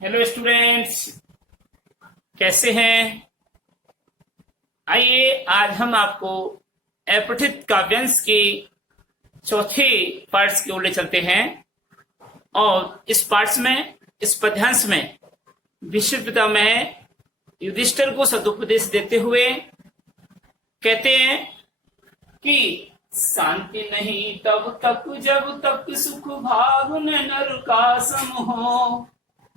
Hello students, कैसे हैं। आइए आज हम आपको अपठित काव्यांश के चौथे पार्ट्स की ओर ले चलते हैं। और इस पार्ट्स में, इस पद्यांश में विश्व पिता में युधिष्ठिर को सदुपदेश देते हुए कहते हैं कि शांति नहीं तब तक जब तक सुख भाग न नर का सम हो,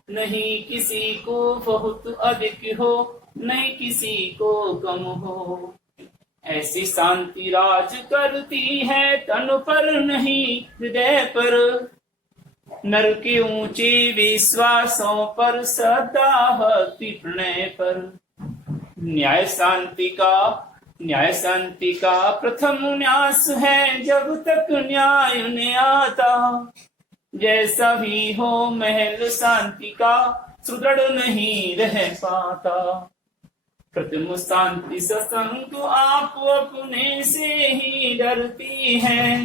नहीं किसी को बहुत अधिक हो, नहीं किसी को कम हो। ऐसी शांति राज करती है तन पर नहीं हृदय पर, नर के ऊंचे विश्वासों पर सदा भक्ति प्रणय पर। न्याय शांति का प्रथम न्यास है जब तक न्याय न आता, जैसा भी हो महल शांति का सुदृढ़ नहीं रह पाता। प्रथम शांति सत्संग आप अपने से ही डरती है,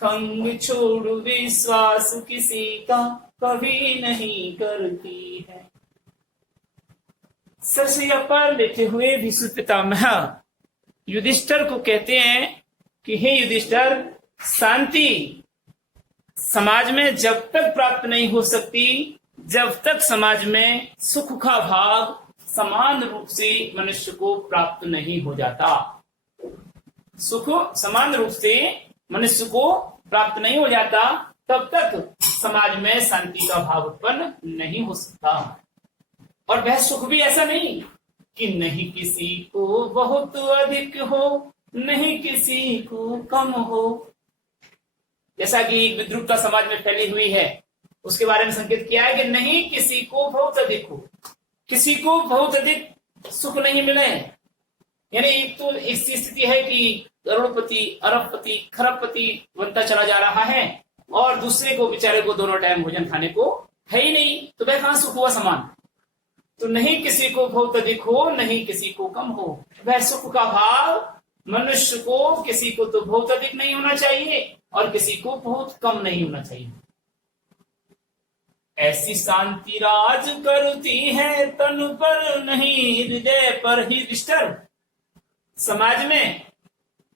खंग छोड़ विश्वास किसी का कभी नहीं करती है। सरसैया पर लेटे हुए भीष्म पितामह युधिष्ठिर को कहते हैं कि हे युधिष्ठिर, शांति समाज में जब तक प्राप्त नहीं हो सकती जब तक समाज में सुख का भाग समान रूप से मनुष्य को प्राप्त नहीं हो जाता। सुख समान रूप से मनुष्य को प्राप्त नहीं हो जाता तब तक समाज में शांति का भाव उत्पन्न नहीं हो सकता। और वह सुख भी ऐसा नहीं कि नहीं किसी को बहुत अधिक हो, नहीं किसी को कम हो। जैसा कि विद्रुपता समाज में फैली हुई है, उसके बारे में संकेत किया है कि नहीं किसी को बहुत अधिक हो, किसी को बहुत अधिक सुख नहीं मिले। यानी एक तो ऐसी स्थिति है कि करोड़पति, अरबपति, खरबपति बनता चला जा रहा है और दूसरे को, बेचारे को दोनों टाइम भोजन खाने को है ही नहीं, तो वह कहां सुख हुआ समान। तो नहीं किसी को बहुत अधिक हो, नहीं किसी को कम हो। वह सुख का भाव मनुष्य को किसी को तो बहुत अधिक नहीं होना चाहिए और किसी को बहुत कम नहीं होना चाहिए। ऐसी शांति राज करती है तन पर नहीं हृदय पर ही। युधिष्ठिर, समाज में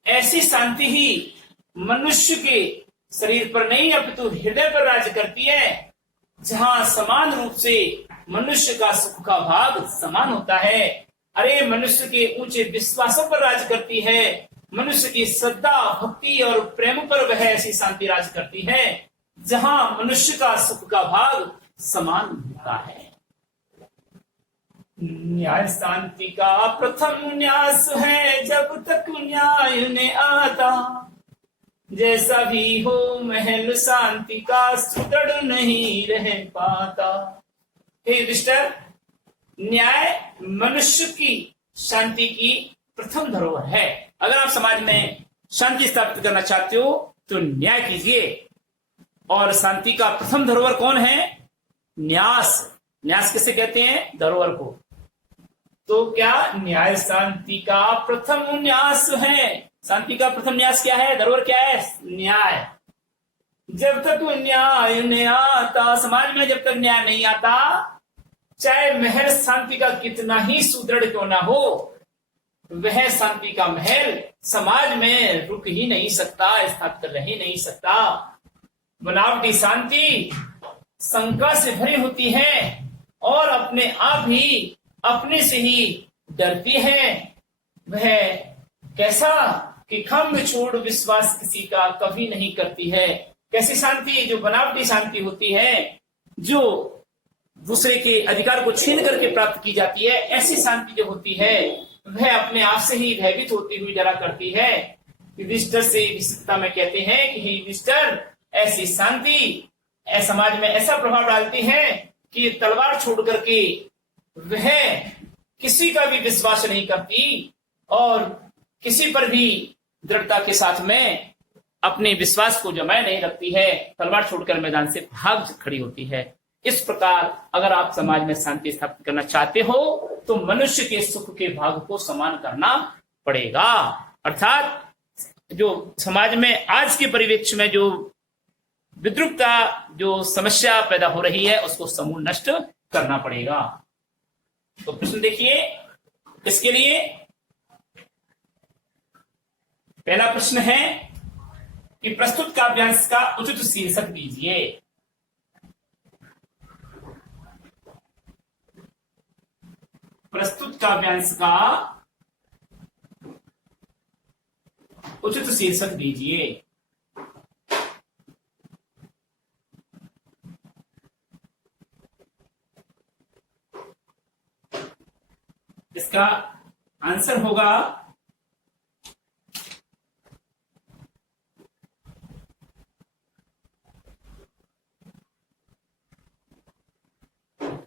ऐसी शांति ही मनुष्य के शरीर पर नहीं अपितु हृदय पर राज करती है, जहां समान रूप से मनुष्य का सुख का भाग समान होता है। अरे मनुष्य के ऊंचे विश्वासों पर राज करती है, मनुष्य की श्रद्धा, भक्ति और प्रेम पर वह ऐसी शांति राज करती है जहां मनुष्य का सुख का भाग समान होता है। न्याय शांति का प्रथम न्यास है जब तक न्याय ने आता, जैसा भी हो महल शांति का सुदृढ़ नहीं रह पाता। हे युधिष्ठिर, न्याय मनुष्य की शांति की प्रथम धरोहर है। अगर आप समाज में शांति स्थापित करना चाहते हो तो न्याय कीजिए। और शांति का प्रथम धरोहर कौन है? न्यास। न्यास किसे कहते हैं? धरोहर को। तो क्या न्याय शांति का प्रथम न्यास है? शांति का प्रथम न्यास क्या है? धरोहर क्या है? न्याय। जब तक न्याय नहीं आता, समाज में जब तक न्याय नहीं आता, चाहे महल शांति का कितना ही सुदृढ़ क्यों ना हो, वह शांति का महल समाज में रुक ही नहीं सकता, स्थापित रह ही नहीं सकता। बनावटी शांति शंका से भरी होती है और अपने आप ही अपने से ही डरती है। वह कैसा कि खम्भ छोड़ विश्वास किसी का कभी नहीं करती है। कैसी शांति? जो बनावटी शांति होती है, जो दूसरे के अधिकार को छीन करके प्राप्त की जाती है, ऐसी शांति जो होती है वह अपने आप से ही भयभीत होती हुई डरा करती है। युधिष्ठिर से विशिष्टता में कहते हैं कि हे युधिष्ठिर, ऐसी शांति समाज में ऐसा प्रभाव डालती है कि तलवार छोड़ करके वह किसी का भी विश्वास नहीं करती और किसी पर भी दृढ़ता के साथ में अपने विश्वास को जमाए नहीं रखती है, तलवार छोड़कर मैदान से भाग खड़ी होती है। इस प्रकार अगर आप समाज में शांति स्थापित करना चाहते हो तो मनुष्य के सुख के भाग को समान करना पड़ेगा। अर्थात जो समाज में आज के परिवेश में जो विद्रुपता, जो समस्या पैदा हो रही है, उसको समूल नष्ट करना पड़ेगा। तो प्रश्न देखिए, इसके लिए पहला प्रश्न है कि प्रस्तुत काव्यांश का उचित शीर्षक दीजिए। प्रस्तुत काव्यांश का उचित शीर्षक दीजिए। इसका आंसर होगा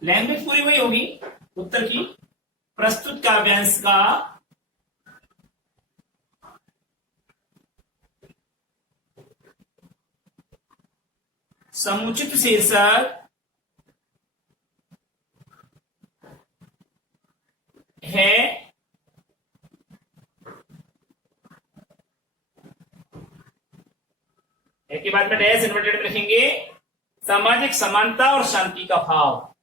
लैंग्वेज पूरी वही होगी उत्तर की। प्रस्तुत काव्यांश का समुचित शीर्षक है के बाद में डैश इन्वर्टेड में लिखेंगे सामाजिक समानता और शांति का भाव।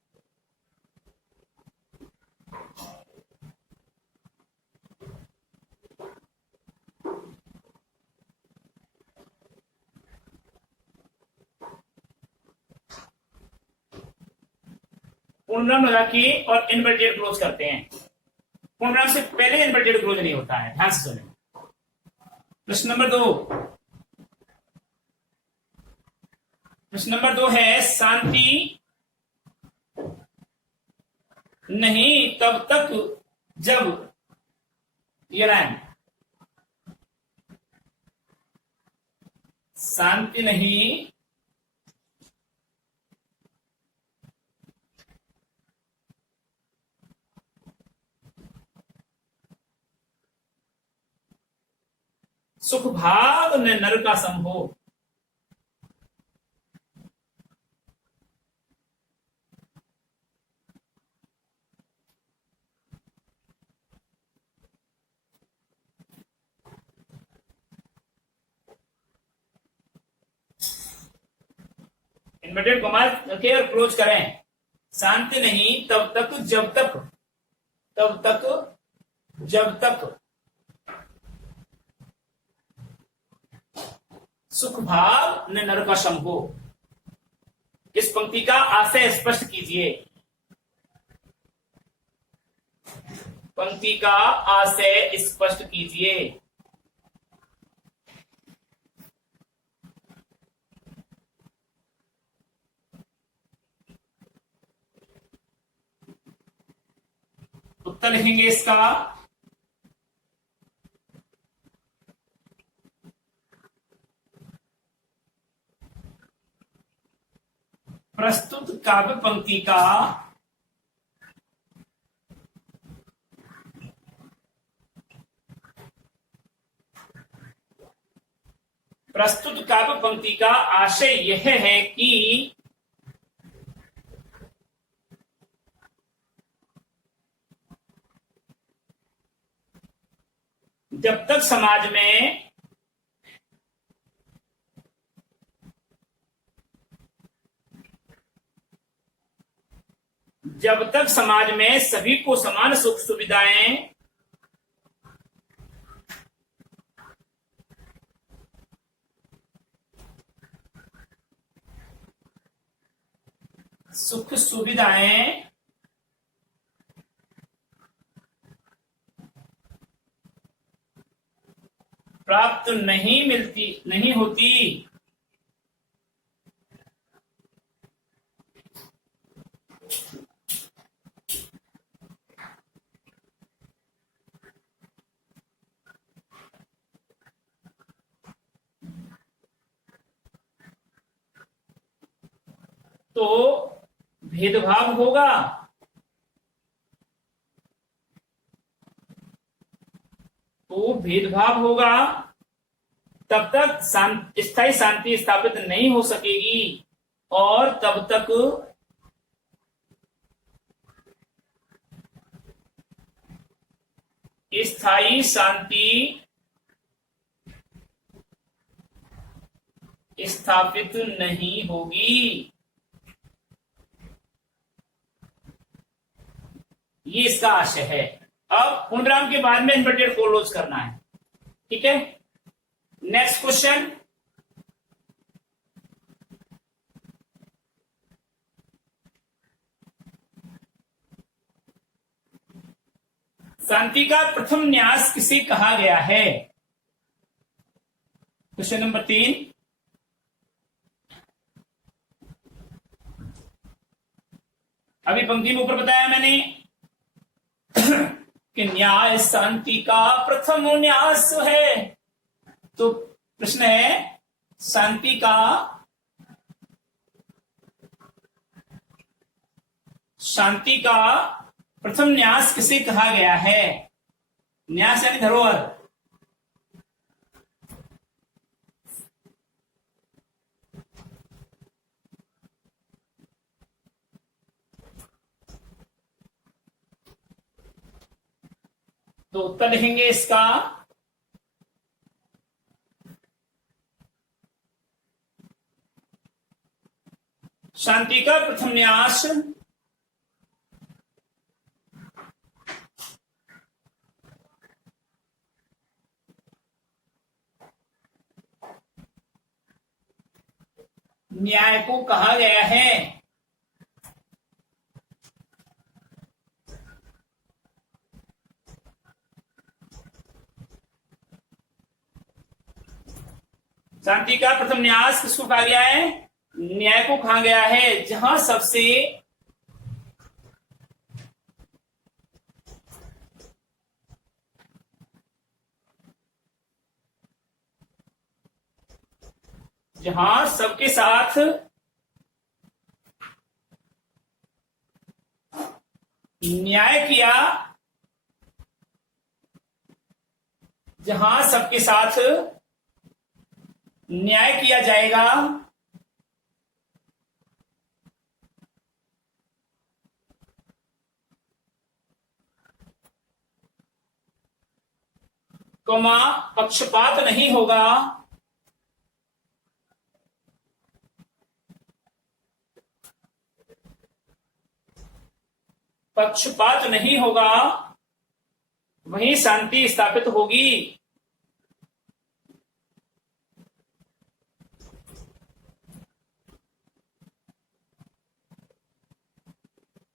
पूर्णविराम लगा के और इन्वर्टेड क्लोज करते हैं। पूर्णविराम से पहले इन्वर्टेड क्लोज नहीं होता है, ध्यान से सुनें। प्रश्न नंबर 2, प्रश्न नंबर 2 है शांति नहीं तब तक जब ये लाइन, शांति नहीं सुख भाग न नर का संभोग। इन्वर्टेड कॉमा रखें और क्लोज करें। शांति नहीं तब तक जब तक, तब तक जब तक सुख भाव न नर का संभोग। इस पंक्ति का आशय स्पष्ट कीजिए। पंक्ति का आशय स्पष्ट कीजिए। उत्तर लिखेंगे इसका प्रस्तुत काव्य पंक्ति का प्रस्तुत काव्य पंक्ति का आशय यह है कि जब तक समाज में सभी को समान सुख सुविधाएं प्राप्त नहीं होती, तो भेदभाव होगा। तब तक स्थायी शांति स्थापित नहीं हो सकेगी और तब तक स्थायी शांति स्थापित नहीं होगी। ये इसका आशय है। अब पूर्णविराम के बाद में इन्वर्टेड क्लोज करना है। ठीक है, नेक्स्ट क्वेश्चन। शांति का प्रथम न्यास किसे कहा गया है? Question number 3। अभी पंक्ति में ऊपर बताया मैंने कि न्याय शांति का प्रथम न्यास है। तो प्रश्न है, शांति का प्रथम न्यास किसे कहा गया है? न्यास यानी धरोहर। तो उत्तर लिखेंगे इसका शांति का प्रथम न्यास न्याय को कहा गया है। शांति का प्रथम न्यास किसको कहा गया है? न्याय को कहा गया है, जहां सबके साथ न्याय किया, जहां सबके साथ न्याय किया जाएगा, कमा पक्षपात नहीं होगा, पक्षपात नहीं होगा, वहीं शांति स्थापित होगी।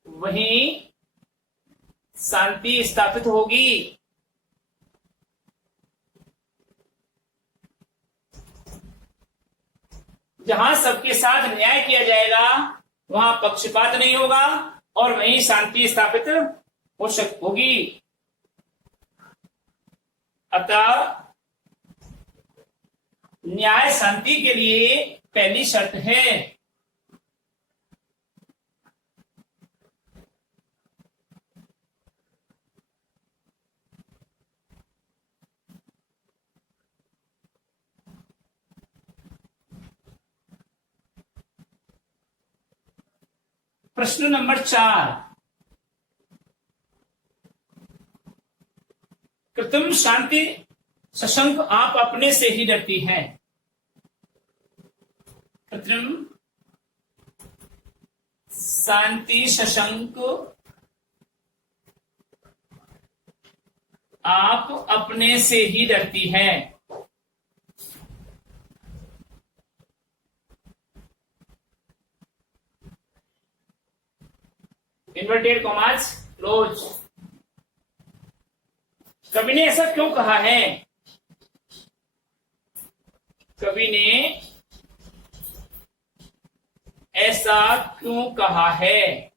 वहीं शांति स्थापित होगी। जहां सबके साथ न्याय किया जाएगा, वहां पक्षपात नहीं होगा और वहीं शांति स्थापित होगी। अतः न्याय शांति के लिए पहली शर्त है। प्रश्न नंबर 4। कृत्रिम शांति सशंक आप अपने से ही डरती है। कृत्रिम शांति सशंक आप अपने से ही डरती है। Inverted commas close. कवि ने ऐसा क्यों कहा है? कवि ने ऐसा क्यों कहा है?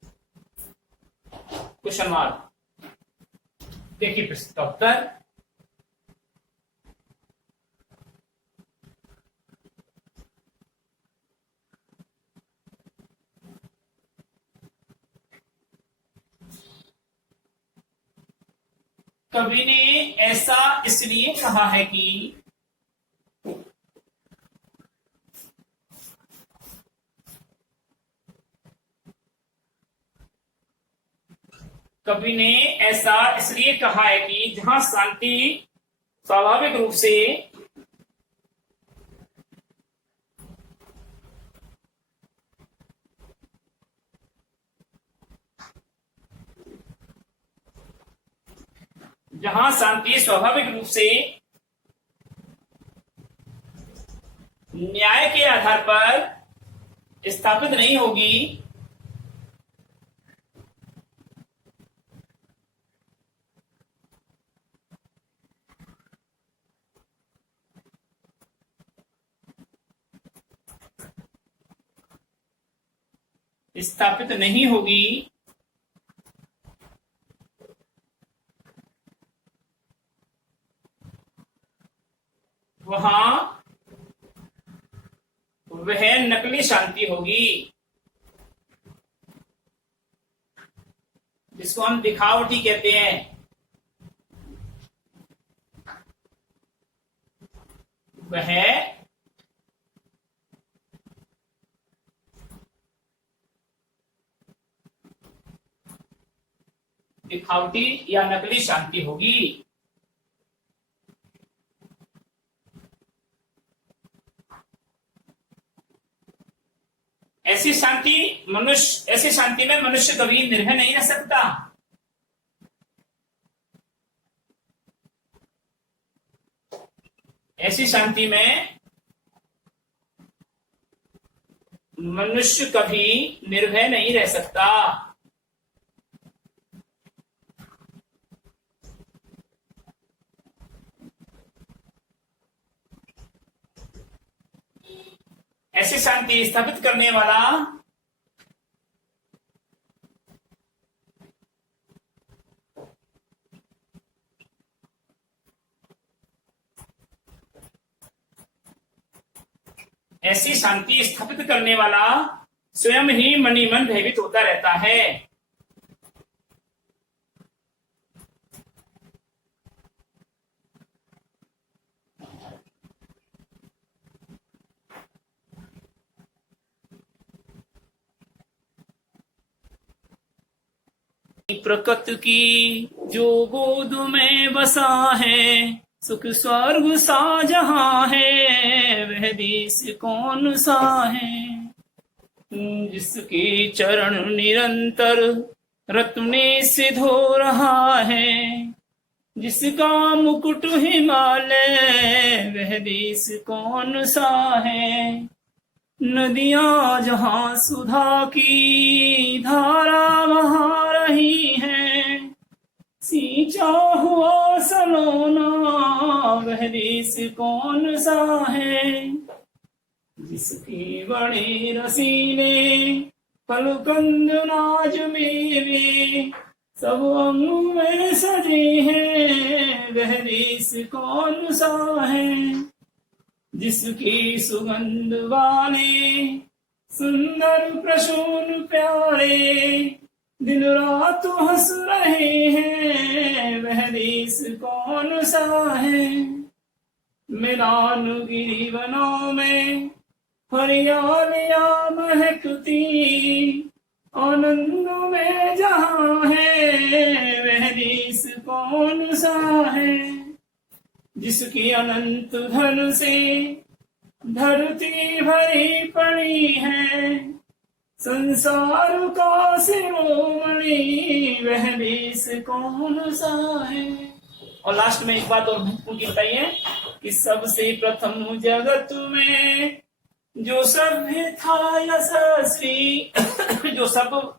Question mark. देखिए प्रश्न का उत्तर। कवि ने ऐसा इसलिए कहा है कि जहां शांति स्वाभाविक रूप से जहां शांति स्वाभाविक रूप से न्याय के आधार पर स्थापित नहीं होगी, स्थापित नहीं होगी, वहां वह नकली शांति होगी, जिसको हम दिखावटी कहते हैं। वह दिखावटी या नकली शांति होगी। ऐसी शांति में मनुष्य कभी निर्भय नहीं रह सकता। ऐसी शांति में मनुष्य कभी निर्भय नहीं रह सकता। ऐसी शांति स्थापित करने वाला स्वयं ही मनी मन भयभीत होता रहता है। प्रकृति की जो गोद में बसा है, सुख स्वर्ग सा जहां है, वह देश कौन सा है। जिसके चरण निरंतर रत्ने से धो रहा है, जिसका मुकुट हिमालय, वह देश कौन सा है। नदियां जहां सुधा की धारा बहा रही है, सींचा हुआ सलोना, वह देश कौन सा है। जिसके बड़े रसीले फलकंद नाज मेवे, सब अंग में सजे हैं, वह देश कौन सा है। जिसकी सुगंध वाले सुंदर प्रसून प्यारे, दिन रात हंस रहे हैं, वह देश कौन सा है। मैदान गिरी वनों में हरियालियां महकती, आनंद में जहां है, वह देश कौन सा है। जिसकी अनंत धन से धरती भरी पड़ी है, संसार का शिरोमणि, वह देश कौन सा है। और लास्ट में एक बात और महत्वपूर्ण की बताइए कि सबसे प्रथम जगत में जो सभ्य था यशस्वी जो सब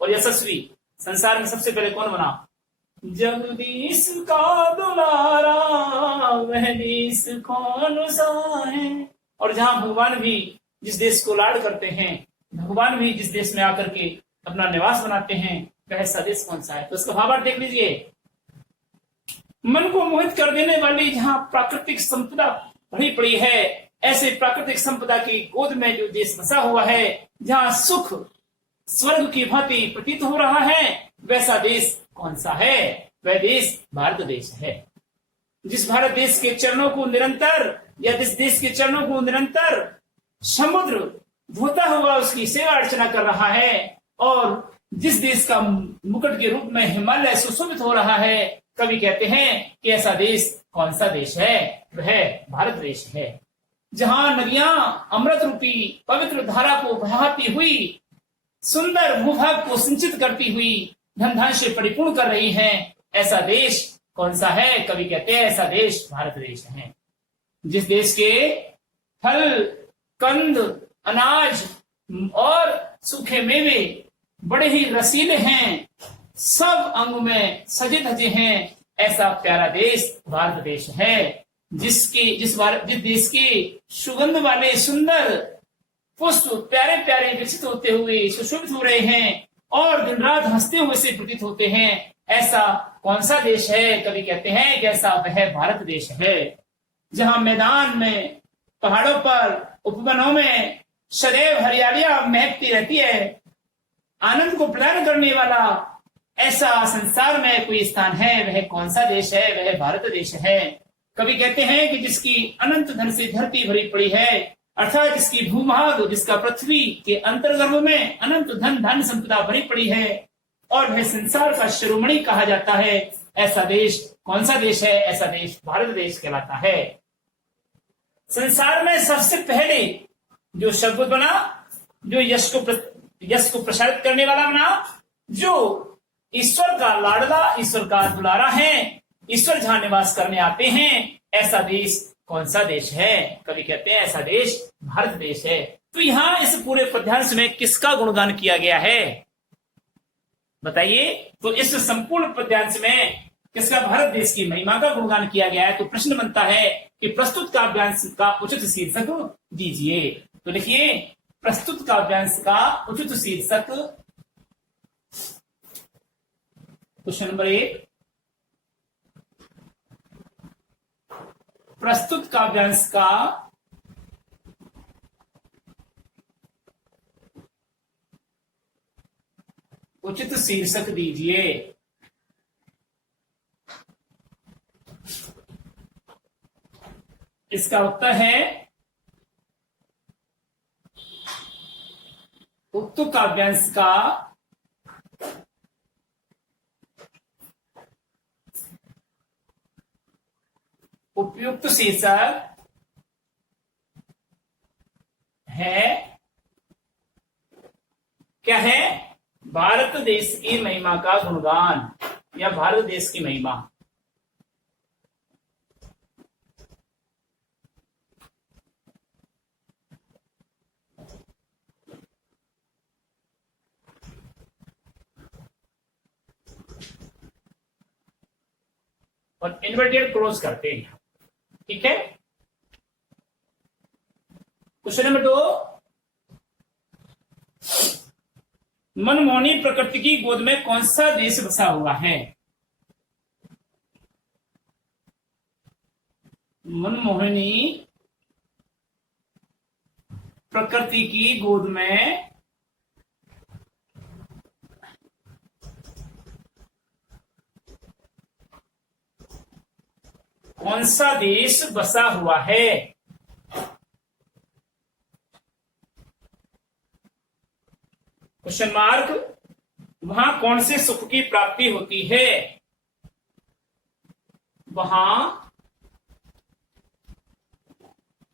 और यशस्वी, संसार में सबसे पहले कौन बना। जगदीश का दुलारा, वह देश कौन सा है। और जहां भगवान भी जिस देश को लाड करते हैं, भगवान भी जिस देश में आकर के अपना निवास बनाते हैं, वह ऐसा देश कौन सा है। तो इसका भावार्थ देख लीजिए। मन को मोहित कर देने वाली जहां प्राकृतिक संपदा भरी पड़ी है, ऐसे प्राकृतिक संपदा की गोद में जो देश बसा हुआ है, जहां सुख स्वर्ग की भांति प्रतीत हो रहा है, वैसा देश कौन सा है। वह देश भारत देश है। जिस भारत देश के चरणों को निरंतर या जिस देश के चरणों को निरंतर समुद्र धोता हुआ उसकी सेवा अर्चना कर रहा है, और जिस देश का मुकुट के रूप में हिमालय सुशोभित हो रहा है, कवि कहते हैं कि ऐसा देश कौन सा देश है। वह भारत देश है। जहां नदियां अमृत रूपी पवित्र धारा को बहाती हुई सुंदर भूभाग को सिंचित करती हुई धन धान्य से परिपूर्ण कर रही हैं, ऐसा देश कौन सा है? कवि कहते हैं ऐसा देश भारत देश है, जिस देश के फल, कंद, अनाज और सूखे मेवे बड़े ही रसीले हैं, सब अंग में सजे धजे हैं। ऐसा प्यारा देश भारत देश है, जिस देश के सुगंध वाले सुंदर पुष्प प्यारे प्यारे विकसित होते हुए सुशोभित हो रहे हैं और दिन रात हंसते हुए से प्रतीत होते हैं। ऐसा कौन सा देश है? कवि कहते हैं कि ऐसा वह भारत देश है, जहां मैदान में, पहाड़ों पर, उपवनों में सदैव हरियालियां महकती रहती है। आनंद को प्रदान करने वाला ऐसा संसार में कोई स्थान है, वह कौन सा देश है? वह भारत देश है। कवि कहते हैं कि जिसकी अनंत धन से धरती भरी पड़ी है, अर्थात जिसकी भूभाग, जिसका पृथ्वी के अंतर्गर्भ में अनंत धन संपदा भरी पड़ी है और वह संसार का शिरोमणि कहा जाता है। ऐसा देश कौन सा देश है? ऐसा देश भारत देश कहलाता है। संसार में सबसे पहले जो शब्द बना, जो यश को प्रसारित करने वाला बना, जो ईश्वर का लाडला, ईश्वर का दुलारा है, ईश्वर जहां निवास करने आते हैं, ऐसा देश कौन सा देश है? कवि कहते हैं ऐसा देश भारत देश है। तो यहां इस पूरे पद्यांश में किसका गुणगान किया गया है बताइए? तो इस संपूर्ण पद्यांश में किसका? भारत देश की महिमा का गुणगान किया गया है। तो प्रश्न बनता है कि प्रस्तुत काव्यांश का उचित शीर्षक दीजिए। तो लिखिए, प्रस्तुत काव्यांश का उचित शीर्षक, क्वेश्चन नंबर 1, प्रस्तुत काव्यांश का उचित शीर्षक दीजिए। इसका उत्तर है उक्त काव्यांश का उपयुक्त शीर्षक है, क्या है? भारत देश की महिमा का गुणगान या भारत देश की महिमा। और इन्वर्टेड क्लोज करते हैं, ठीक है। क्वेश्चन नंबर 2, मनमोहनी प्रकृति की गोद में कौन सा देश बसा हुआ है? मनमोहनी प्रकृति की गोद में कौन सा देश बसा हुआ है? Question mark. वहां कौन से सुख की प्राप्ति होती है? वहां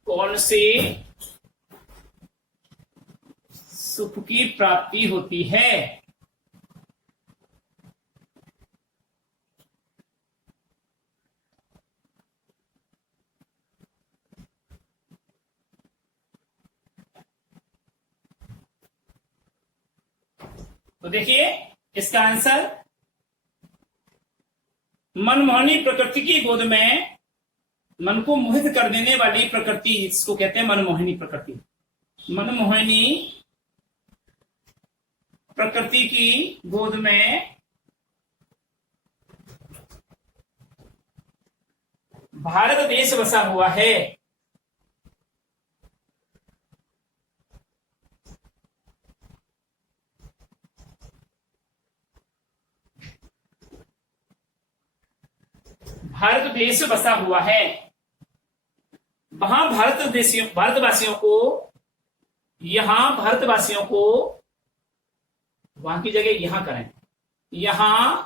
कौन से सुख की प्राप्ति होती है? तो देखिए इसका आंसर, मनमोहनी प्रकृति की गोद में, मन को मोहित कर देने वाली प्रकृति, इसको कहते हैं मनमोहिनी प्रकृति। मनमोहिनी प्रकृति की गोद में भारत देश बसा हुआ है। भारत देश बसा हुआ है। वहां भारतवासियों को, यहां भारतवासियों को, वहां की जगह यहां करें, यहां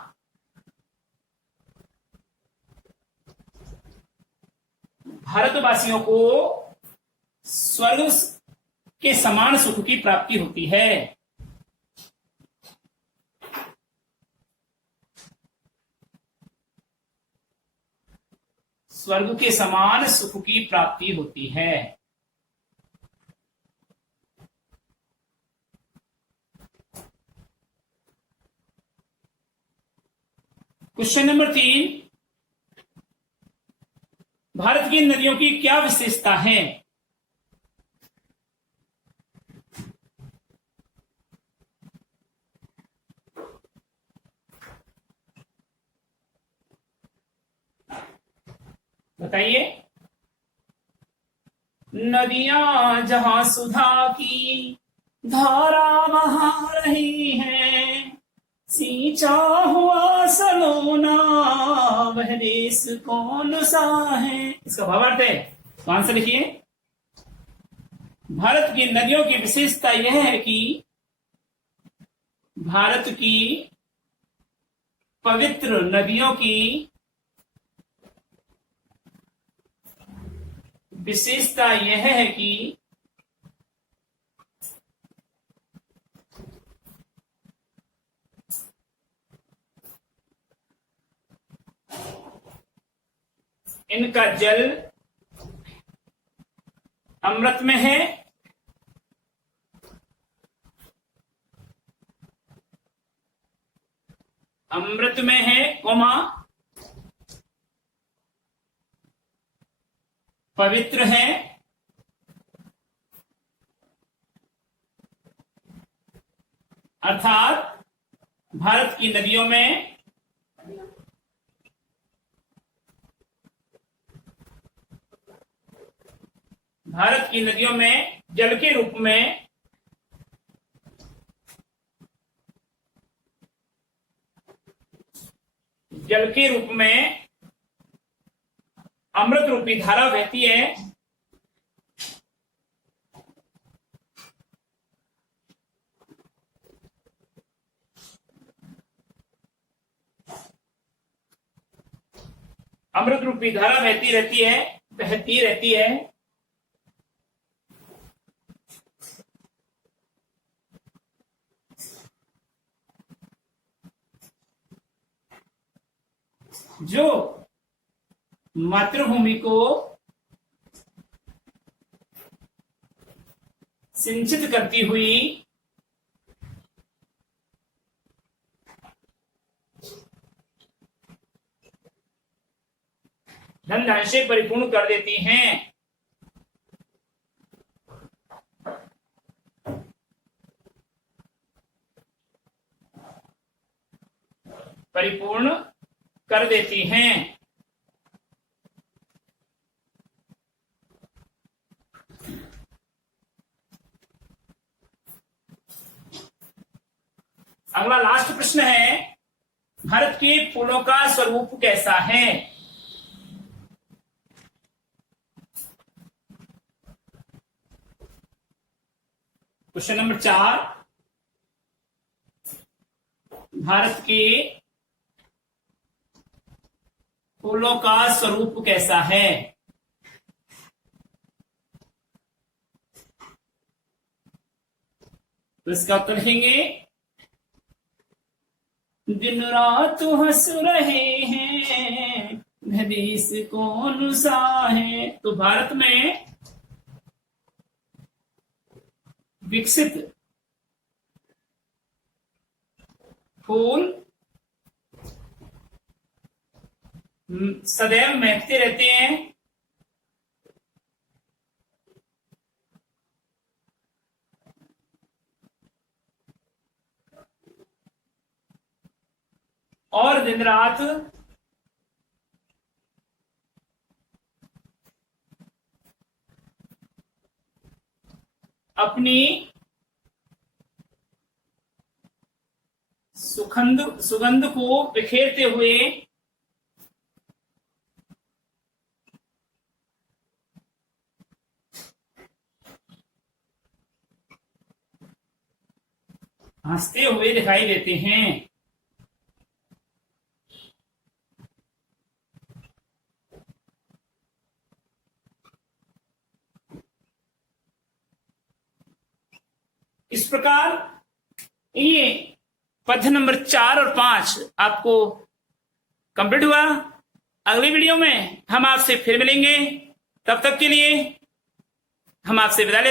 भारतवासियों को स्वर्ग के समान सुख की प्राप्ति होती है। स्वर्ग के समान सुख की प्राप्ति होती है। क्वेश्चन नंबर 3, भारत की नदियों की क्या विशेषता है? बताइए। नदियां जहां सुधा की धारा बहा रही है, सींचा हुआ सलोना वह देश कौन सा है। इसका भावार्थ है, तो आंसर लिखिए। भारत की नदियों की विशेषता यह है कि भारत की पवित्र नदियों की विशेषता यह है कि इनका जल अमृत में है, अमृत में है, पवित्र है, अर्थात भारत की नदियों में जल के रूप में अमृत रूपी धारा बहती है। अमृत रूपी धारा बहती रहती है। जो मातृभूमि को सिंचित करती हुई धन धान्य से परिपूर्ण कर देती हैं। परिपूर्ण कर देती हैं। अगला लास्ट प्रश्न है, भारत के फूलों का स्वरूप कैसा है? क्वेश्चन नंबर 4, भारत के फूलों का स्वरूप कैसा है? तो इसका उत्तर लिखेंगे, दिन रात हंस रहे हैं वह देश कौन सा है। तो भारत में विकसित फूल सदैव महकते रहते हैं। और दिन रात अपनी सुगंध को बिखेरते हुए हंसते हुए दिखाई देते हैं। इस प्रकार ये पद्य नंबर 4 और 5 आपको कंप्लीट हुआ। अगली वीडियो में हम आपसे फिर मिलेंगे। तब तक के लिए हम आपसे विदा लेते हैं।